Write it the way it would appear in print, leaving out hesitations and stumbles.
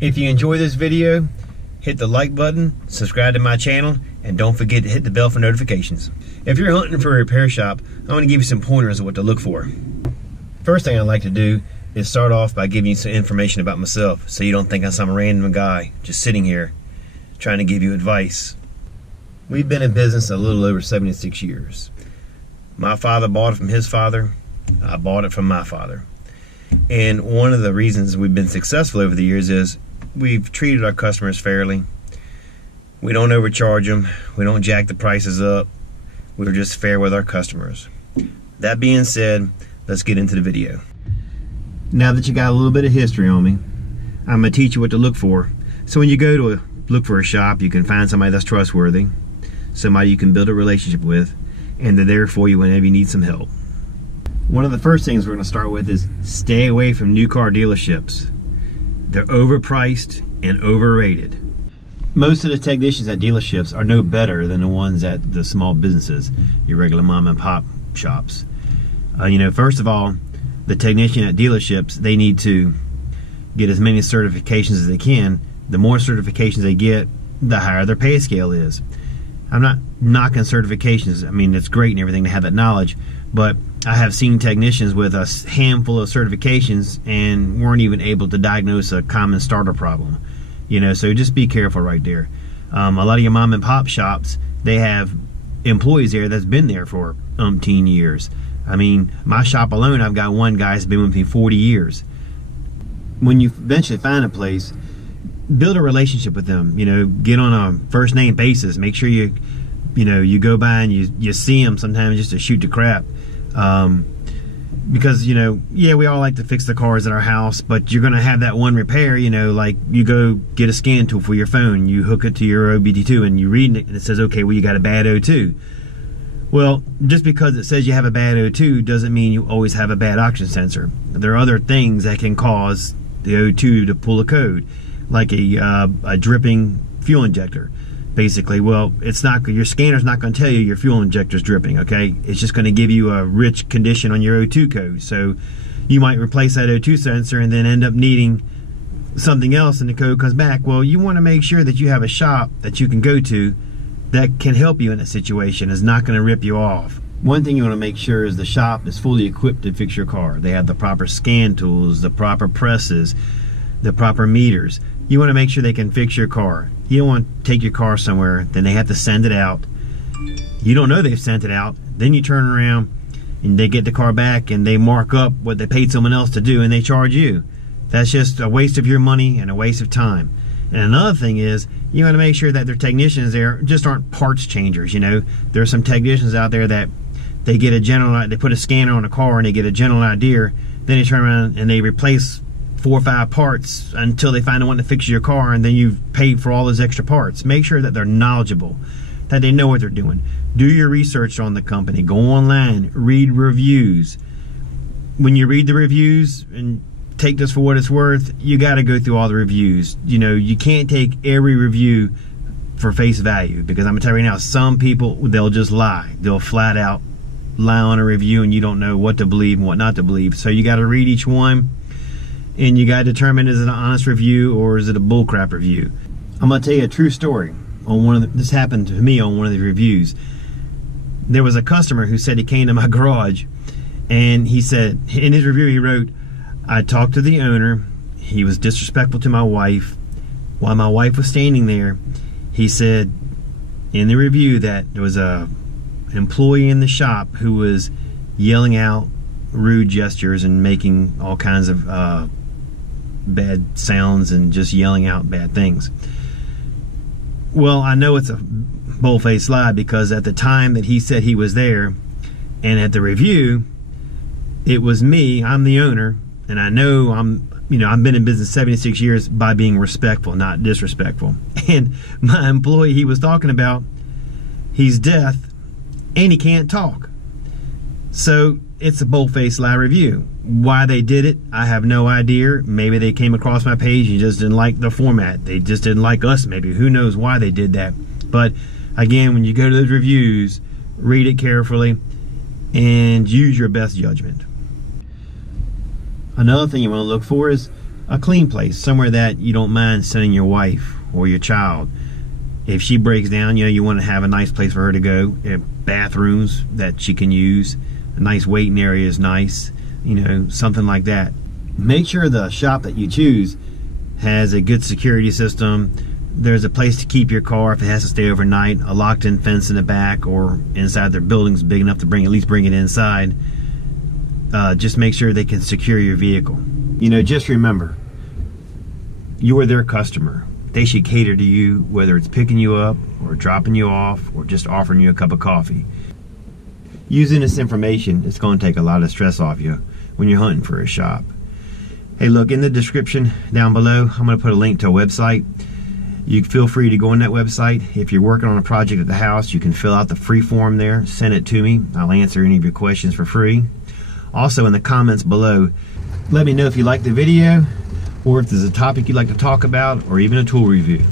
If you enjoy this video, hit the like button, subscribe to my channel, and don't forget to hit the bell for notifications. If you're hunting for a repair shop, I'm going to give you some pointers of what to look for. First thing I like to do is start off by giving you some information about myself, so you don't think I'm some random guy just sitting here trying to give you advice. We've been in business a little over 76 years. My father bought it from his father. I bought it from my father. And one of the reasons we've been successful over the years is we've treated our customers fairly. We don't overcharge them. We don't jack the prices up. We're just fair with our customers. That being said, let's get into the video. Now that you got a little bit of history on me, I'm going to teach you what to look for. So when you go to look for a shop, you can find somebody that's trustworthy, somebody you can build a relationship with, and they're there for you whenever you need some help. One of the first things we're going to start with is stay away from new car dealerships. They're overpriced and overrated. Most of the technicians at dealerships are no better than the ones at the small businesses, your regular mom and pop shops. First of all, the technician at dealerships, they need to get as many certifications as they can. The more certifications they get, the higher their pay scale is. I'm not knocking certifications. I mean, it's great and everything to have that knowledge, but I have seen technicians with a handful of certifications and weren't even able to diagnose a common starter problem. So just be careful right there. A lot of your mom and pop shops, they have employees there that's been there for umpteen years. I mean, my shop alone, I've got one guy that's been with me 40 years. When you eventually find a place, build a relationship with them. Get on a first name basis. Make sure you go by and you see them sometimes just to shoot the crap. Because yeah, we all like to fix the cars at our house, but you're gonna have that one repair. Like you go get a scan tool for your phone, you hook it to your OBD2 and you read it and it says, okay, well, you got a bad O2. Well, just because it says you have a bad O2 doesn't mean you always have a bad oxygen sensor. There are other things that can cause the O2 to pull a code, like a dripping fuel injector. Basically, well, it's not, your scanner's not going to tell you your fuel injector's dripping, okay? It's just going to give you a rich condition on your O2 code. So you might replace that O2 sensor and then end up needing something else and the code comes back. Well, you want to make sure that you have a shop that you can go to that can help you in that situation, is not going to rip you off. One thing you want to make sure is the shop is fully equipped to fix your car. They have the proper scan tools, the proper presses, the proper meters. You want to make sure they can fix your car. You don't want to take your car somewhere, then they have to send it out. You don't know they've sent it out. Then you turn around and they get the car back and they mark up what they paid someone else to do and they charge you. That's just a waste of your money and a waste of time. And another thing is, you want to make sure that their technicians there just aren't parts changers. There are some technicians out there that they get they put a scanner on a car and they get a general idea, then they turn around and they replace 4 or 5 parts until they find the one that fixes your car, and then you've paid for all those extra parts. Make sure that they're knowledgeable, that they know what they're doing. Do your research on the company. Go online, read reviews. When you read the reviews, and take this for what it's worth, you got to go through all the reviews. You can't take every review for face value, because I'm gonna tell you right now, some people, they'll just lie. They'll flat out lie on a review and you don't know what to believe and what not to believe. So you got to read each one and you got to determine, is it an honest review or is it a bullcrap review. I'm gonna tell you a true story on this happened to me on one of the reviews. There was a customer who said he came to my garage and he said, in his review he wrote, I talked to the owner, he was disrespectful to my wife. While my wife was standing there, he said in the review that there was a employee in the shop who was yelling out rude gestures and making all kinds of bad sounds and just yelling out bad things. Well, I know it's a bull-faced lie, because at the time that he said he was there and at the review, it was me, I'm the owner, and I know I've been in business 76 years by being respectful, not disrespectful. And my employee he was talking about, he's deaf and he can't talk. So it's a bold-faced lie review. Why they did it, I have no idea. Maybe they came across my page and just didn't like the format. They just didn't like us, maybe. Who knows why they did that. But again, when you go to those reviews, read it carefully and use your best judgment. Another thing you want to look for is a clean place, somewhere that you don't mind sending your wife or your child. If she breaks down, you know, you want to have a nice place for her to go. Bathrooms that she can use, a nice waiting area is nice, you know, something like that. Make sure the shop that you choose has a good security system. There's a place to keep your car if it has to stay overnight, a locked-in fence in the back, or inside their building's big enough to at least bring it inside. Just make sure they can secure your vehicle. You know, just remember, you are their customer. They should cater to you, whether it's picking you up or dropping you off or just offering you a cup of coffee. Using this information, it's going to take a lot of stress off you when you're hunting for a shop. Hey, look, in the description down below, I'm going to put a link to a website. You feel free to go on that website. If you're working on a project at the house, you can fill out the free form there, send it to me. I'll answer any of your questions for free. Also, in the comments below, let me know if you like the video, or if there's a topic you'd like to talk about, or even a tool review.